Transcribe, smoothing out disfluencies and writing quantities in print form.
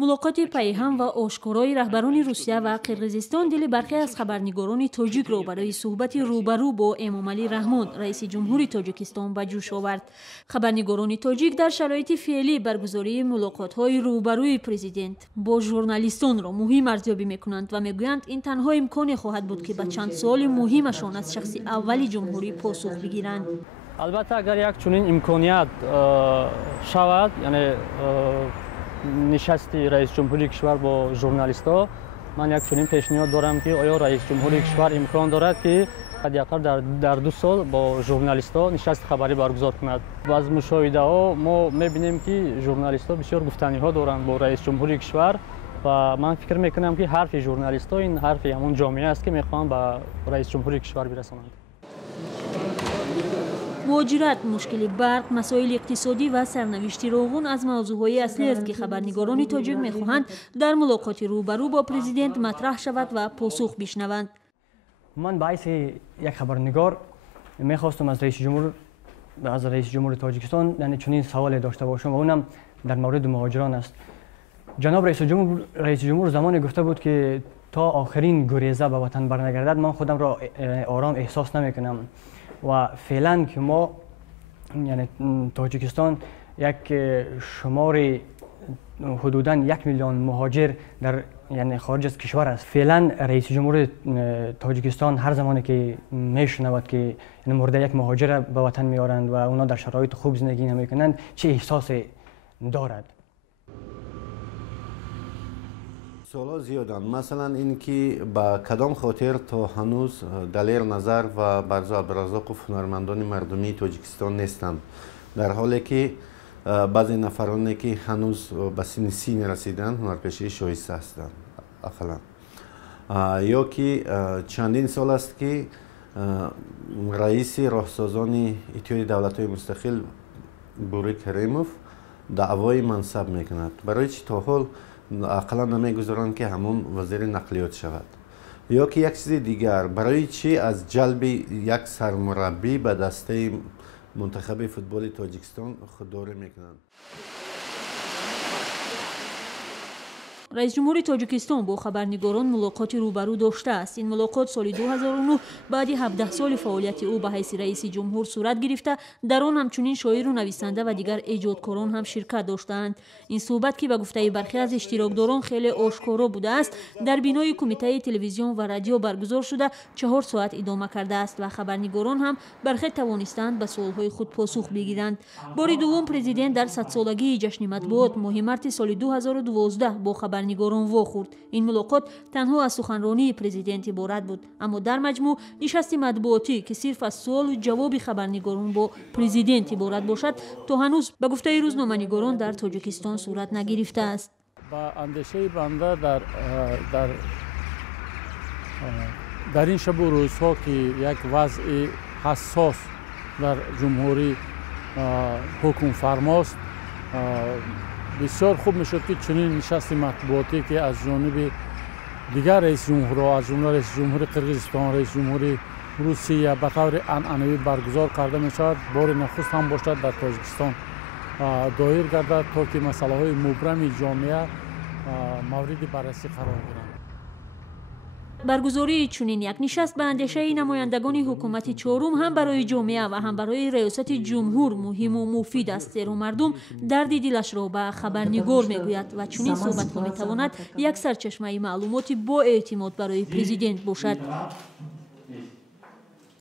ملاقات پیهم و آشکارای رهبران روسیه و قرقیزستان دل برخی از خبرنگاران تاجیک را برای صحبت روبرو با امامعلی رحمون رئیس جمهوری تاجیکستان به جوش آورد. خبرنگاران تاجیک در شرایط فعلی برگزاری ملاقات‌های روبروی پرزیدنت با ژورنالیستان را مهم ارزیابی می‌کنند و می‌گویند این تنها امکانی خواهد بود که به چند سوال مهمشان از شخص اول جمهوری پاسخ بگیرند. البته اگر یک چنین امکانیت شود، یعنی نشستی رئیس جمهوری کشور با ژورنالیست‌ها، من یک چنین پیشنهاد دارم که آیا رئیس جمهوری کشور امکان دارد که حداقل در 2 سال با ژورنالیست‌ها نشست خبری برگزار کند. و از مشاهده‌ها ما می‌بینیم که ژورنالیست‌ها بسیار گفتنی‌ها دارند با رئیس جمهوری کشور و من فکر می‌کنم که حرف ژورنالیست‌ها این حرف همون جامعه است که می‌خواهند به رئیس جمهوری کشور برسانند. مهاجرت، مشکل برق، مسائل اقتصادی و سرنوشت روغون از موضوعهای اصلی است که خبرنگاران تاجیک می‌خواهند در ملاقات روبرو با پرزیدنت مطرح شود و پاسخ بشنوند. من باعث یک خبرنگار می‌خواستم از رئیس جمهور تاجیکستان یعنی چنین سوال داشته باشم و اونم در مورد مهاجران است. جناب رئیس جمهور زمانی گفته بود که تا آخرین گریزه به وطن برنگردد من خودم را آرام احساس نمی‌کنم و فعلا که ما یعنی تاجیکستان یک شمار حدوداً 1 میلیون مهاجر در یعنی خارج از کشور است. فعلا رئیس جمهور تاجیکستان هر زمانی که میشنود که یعنی مورد یک مهاجر به وطن میارند و اونا در شرایط خوب زندگی نمیکنند چه احساسی دارد؟ سوالا زیادن، مثلا اینکه با کدام خاطر تا هنوز دلیر نظر و برزا عبدالرزاق و هنرمندان مردمی تاجیکستان نیستند، در حالی که بعضی نفرانی که هنوز به سن 30 نرسیدند هنرپیشه شایسته هستند اقلا. یا که چندین سال است که رئیس راهسازان اتحادیه دولت‌های مستقل بوری کریموف دعوای منصب میکند، برای چی تا حال اقلا نمیگذارند که همون وزیر نقلیات شود؟ یا که یک چیز دیگر، برای چی از جلب یک سرمربی به دسته منتخب فوتبال تاجیکستان خودداری میکنند؟ رئیس جمهوری تاجیکستان با خبرنگاران ملاقات روبرو داشته است. این ملاقات سال 2009 بعد 17 سال فعالیت او به حیث رئیس جمهور صورت گرفته، در آن همچنین شاعر و نویسنده و دیگر ایجادکاران هم شرکت داشتند. این صحبت که به گفته برخی از اشتراکداران خیلی آشکارا بوده است، در بینای کمیته تلویزیون و رادیو برگزار شده 4 ساعت ادامه کرده است و خبرنگاران هم برخی توانستند به سوالهای خود پاسخ بگیرند. بار دوم پرزیدنت در 100 سالگی جشن مطبوعات ماه مارس سال 2012 با خبرنگاران واخورد. این ملاقات تنها از سخنرانی پرزیدنت عبارت بود، اما در مجموع نشست مطبوعاتی که صرف از سوال و جواب خبرنگاران با پرزیدنت عبارت باشد تا هنوز به گفته روزنامه‌نگاران در تاجیکستان صورت نگرفته است. با اندیشه بنده در این شب و روزها که یک وضع حساس در جمهوری حکم فرماست، بسیار خوب میشد که چنین نشست مطبوعاتی که از جانب دیگر رئیس جمهورها، از جمله رئیس جمهور قرقیزستان، رئیس جمهور روسیه به طور عنعنوی برگزار کرده میشود، بار نخست هم باشد در تاجیکستان دایر گردد تا که مسئله های مبرم جامعه مورد بررسی قرار گیرند. برگزاری چنین یک نشست به اندیشه نمایندگان حکومت چهارم هم برای جامعه و هم برای ریاست جمهور مهم و مفید است، زیرا مردم درد دلش را به خبرنگار میگوید و چنین صحبت ها میتواند یک سرچشمه معلومات با اعتماد برای پرزیدنت باشد.